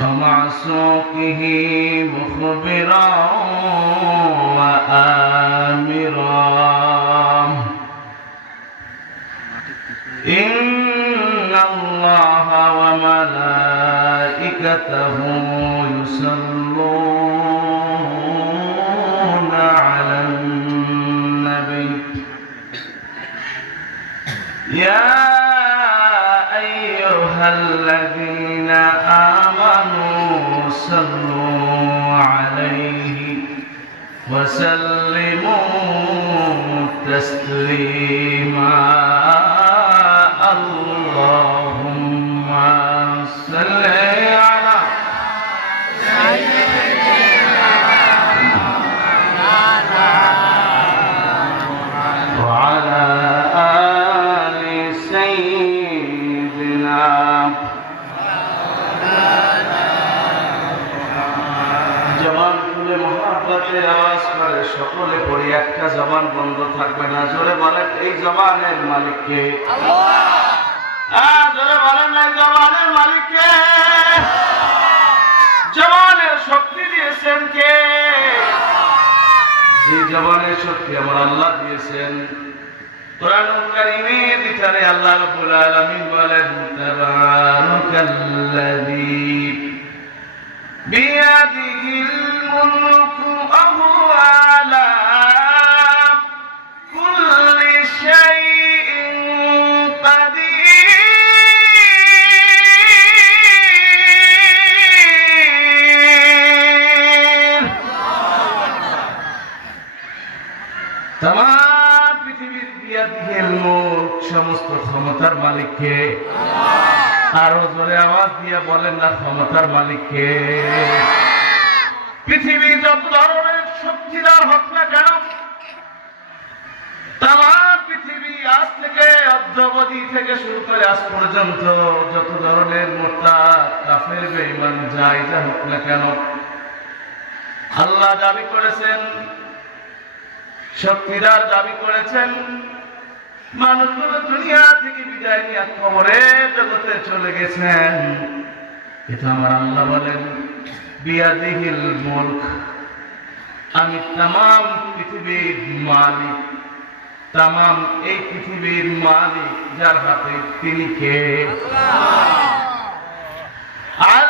ومع سوقه مخبرا وآمرا. إن الله وملائكته يصلون على النبي. يا أيها الذين آمنوا صلوا عليه وسلموا تسليما. اللهم করে সকলে পড়ি একটা জবান বন্ধ থাকবে না। জোরে বলেন, এই জবানের মালিককে জোরে বলেন এই জবানের মালিককে জবানের শক্তি দিয়েছেন কে? যে জবানের শক্তি আমার আল্লাহ দিয়েছেন। আল্লাহ বলেন بيده الملك وهو على كل شيء قدير তাম পৃথিবীর বিয়াদিহের মুখ সমস্ত ক্ষমতার মালিককে আরও জোরে আওয়াজ দিয়ে বলেন না ক্ষমতার মালিককে। পৃথিবী যত ধরনের শক্তিদার হোক না কেন তাম পৃথিবী আজ থেকে অদ্যবধি থেকে শুরু করে আজ পর্যন্ত যত ধরনের মোটা কাফের, বেঈমান, যাই যা হোক না কেন, আল্লাহ দাবি করেছেন, শক্তিদার দাবি করেছেন মানুষগুলো দুনিয়া থেকে বিদায় নিয়ে খবরে জগতে চলে গেছেন। এটা আমার আল্লাহ বলেন বিয়াদিহিল মুলক আমি তাম পৃথিবীর মালিক। তাম এই পৃথিবীর মালিক যার হাতে তিনি কে? আলা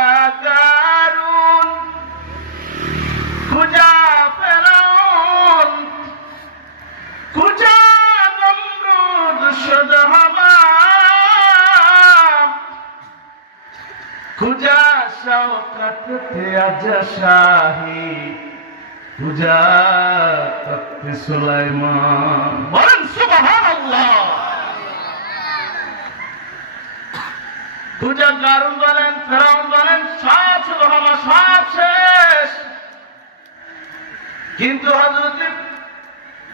পূজা শওকত তেজ শাহী। পূজা তখ্ত সুলাইমান। বলেন সুবহানাল্লাহ। পূজা কারণ বলেন, ফেরাউন বলেন, সব আমার সব শেষ। কিন্তু হযরত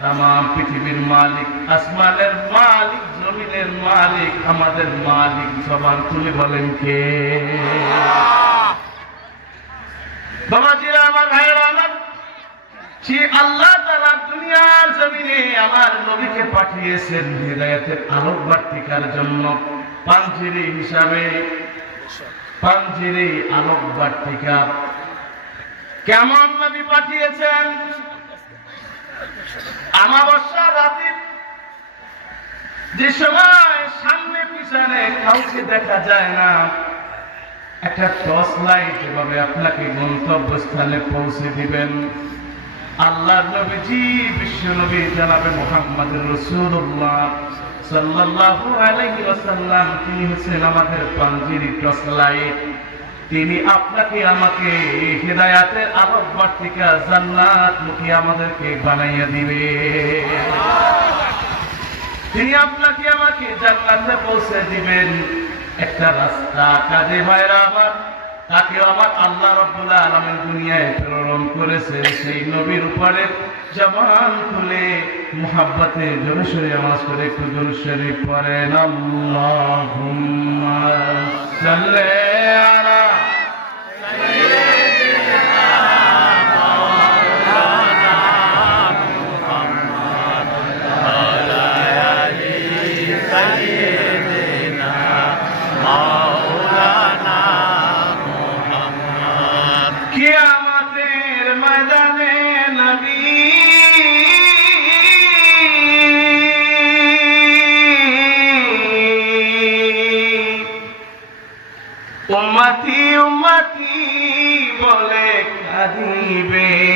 তাম পৃথিবীর মালিক, আসমানের মালিক, জমিনের মালিক, আমাদের মালিক সবার তুলে বলেন কে? দুনিয়ার আমার পাঠিয়েছেন আলোক জন্য। হিসাবে কেমন নবী পাঠিয়েছেন? আমাবস্যা রাতে যে সময় সামনে পিছনে কাউকে দেখা যায় না। একটা টর্চ লাইট এভাবে আপনাকে পৌঁছে দিবেন। আল্লাহ নবীজি, বিশ্ব নবী জানাবে মোহাম্মদ রসুল্লাহ সাল্লাল্লাহু আলাইহি ওয়াসাল্লাম, তিনি হচ্ছেন আমাদের পাঞ্জিরি টর্চ লাইট। তিনি আপনাকে, আমাকে হেদায়াতের আলোক বার্তিকা জান্নাত মুখী আমাদেরকে বানাইয়া দিবে। তিনি আপনাকে, আমাকে জান্নাতে পৌঁছে দিবেন। একটা রাস্তা কাজে ভাইরা আমার তাকে আমার আল্লাহ রব্বুল আলামিন দুনিয়ায় প্রেরণ করেছে সেই নবীর উপরে জবান খুলে মুহাব্বতে জোরে সরে আওয়াজ করে একটু জোরে সরে পড়েন উম্মতি উম্মতি বলে কাঁদিবে।